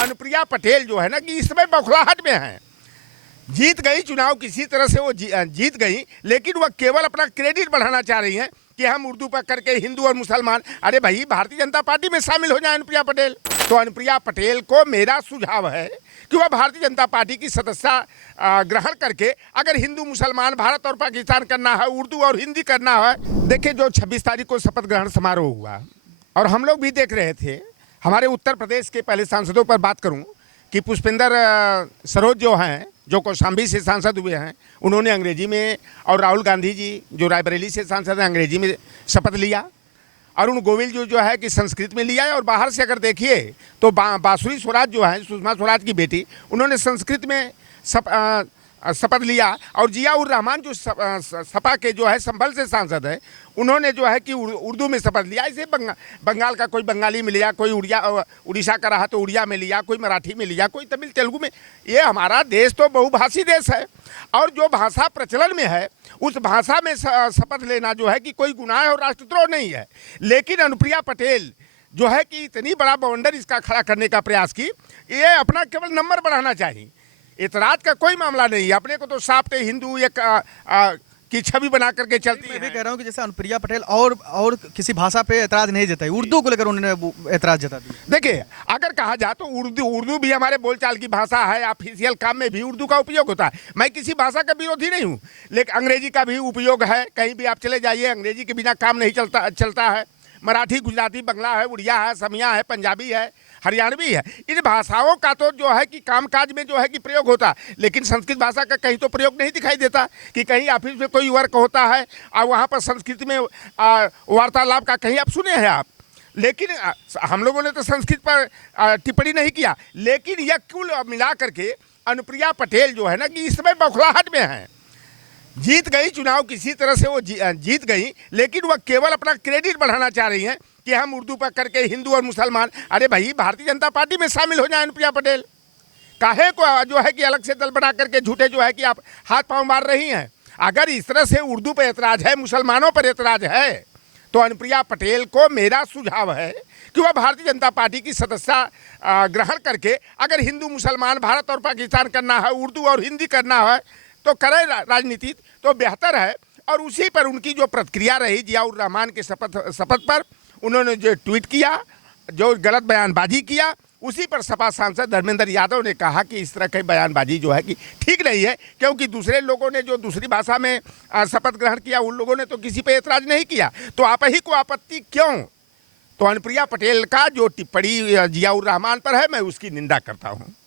अनुप्रिया पटेल जो है ना कि इस समय बौखलाहट में है। जीत गई चुनाव, किसी तरह से वो जीत गई, लेकिन वह केवल अपना क्रेडिट बढ़ाना चाह रही हैं कि हम उर्दू पर करके हिंदू और मुसलमान। अरे भाई, भारतीय जनता पार्टी में शामिल हो जाए अनुप्रिया पटेल। तो अनुप्रिया पटेल को मेरा सुझाव है कि वह भारतीय जनता पार्टी की सदस्यता ग्रहण करके अगर हिंदू मुसलमान, भारत और पाकिस्तान करना है, उर्दू और हिंदी करना है। देखिए, जो 26 तारीख को शपथ ग्रहण समारोह हुआ और हम लोग भी देख रहे थे, हमारे उत्तर प्रदेश के पहले सांसदों पर बात करूं कि पुष्पेंद्र सरोज जो हैं, जो कौशाम्बी से सांसद हुए हैं, उन्होंने अंग्रेजी में, और राहुल गांधी जी जो रायबरेली से सांसद हैं, अंग्रेजी में शपथ लिया। अरुण गोविल जो है कि संस्कृत में लिया है। और बाहर से अगर देखिए तो बांसुरी स्वराज जो है, सुषमा स्वराज की बेटी, उन्होंने संस्कृत में शपथ लिया। और जिया उर रहमान जो सपा के जो है संभल से सांसद है, उन्होंने जो है कि उर्दू में शपथ लिया। इसे बंगाल का कोई बंगाली में लिया, कोई उड़ीसा का रहा तो उड़िया में लिया, कोई मराठी में लिया, कोई तमिल तेलुगु में। ये हमारा देश तो बहुभाषी देश है और जो भाषा प्रचलन में है उस भाषा में शपथ लेना जो है कि कोई गुनाह और राष्ट्रद्रोह नहीं है। लेकिन अनुप्रिया पटेल जो है कि इतनी बड़ा बवंडर इसका खड़ा करने का प्रयास की, ये अपना केवल नंबर बढ़ाना चाहिए। इतराज का कोई मामला नहीं है। अपने को तो साफ हिंदू एक की छवि बना करके चलती है। मैं भी कह रहा हूँ कि जैसे अनुप्रिया पटेल और किसी भाषा पे ऐतराज नहीं जताई, उर्दू को लेकर उन्होंने ऐतराज जता दिया। देखिए, अगर कहा जाए तो उर्दू भी हमारे बोलचाल की भाषा है। ऑफिशियल काम में भी उर्दू का उपयोग होता है। मैं किसी भाषा का विरोधी नहीं हूँ, लेकिन अंग्रेजी का भी उपयोग है। कहीं भी आप चले जाइए, अंग्रेजी के बिना काम नहीं चलता है। मराठी, गुजराती, बंगला है, उड़िया है, समिया है, पंजाबी है, हरियाणवी है। इन भाषाओं का तो जो है कि कामकाज में जो है कि प्रयोग होता है, लेकिन संस्कृत भाषा का कहीं तो प्रयोग नहीं दिखाई देता कि कहीं ऑफिस में कोई वर्क होता है और वहाँ पर संस्कृत में वार्तालाप का कहीं आप सुने हैं आप। लेकिन हम लोगों ने तो संस्कृत पर टिप्पणी नहीं किया। लेकिन यह कुल मिला करके अनुप्रिया पटेल जो है ना कि इस समय बौखलाहट में है। जीत गई चुनाव, किसी तरह से वो जीत गई, लेकिन वह केवल अपना क्रेडिट बढ़ाना चाह रही हैं कि हम उर्दू पर करके हिंदू और मुसलमान। अरे भाई, भारतीय जनता पार्टी में शामिल हो जाए अनुप्रिया पटेल। काहे को जो है कि अलग से दल बना करके झूठे जो है कि आप हाथ पांव मार रही हैं। अगर इस तरह से उर्दू पर ऐतराज है, मुसलमानों पर ऐतराज है, तो अनुप्रिया पटेल को मेरा सुझाव है कि वह भारतीय जनता पार्टी की सदस्यता ग्रहण करके अगर हिंदू मुसलमान, भारत और पाकिस्तान करना है, उर्दू और हिंदी करना है, तो करें राजनीति तो बेहतर है। और उसी पर उनकी जो प्रतिक्रिया रही जिया उर रहमान के शपथ पर, उन्होंने जो ट्वीट किया, जो गलत बयानबाजी किया, उसी पर सपा सांसद धर्मेंद्र यादव ने कहा कि इस तरह की बयानबाजी जो है कि ठीक नहीं है, क्योंकि दूसरे लोगों ने जो दूसरी भाषा में शपथ ग्रहण किया, उन लोगों ने तो किसी पे ऐतराज नहीं किया, तो आप ही को आपत्ति क्यों? तो अनुप्रिया पटेल का जो टिप्पणी जिया उर रहमान पर है, मैं उसकी निंदा करता हूँ।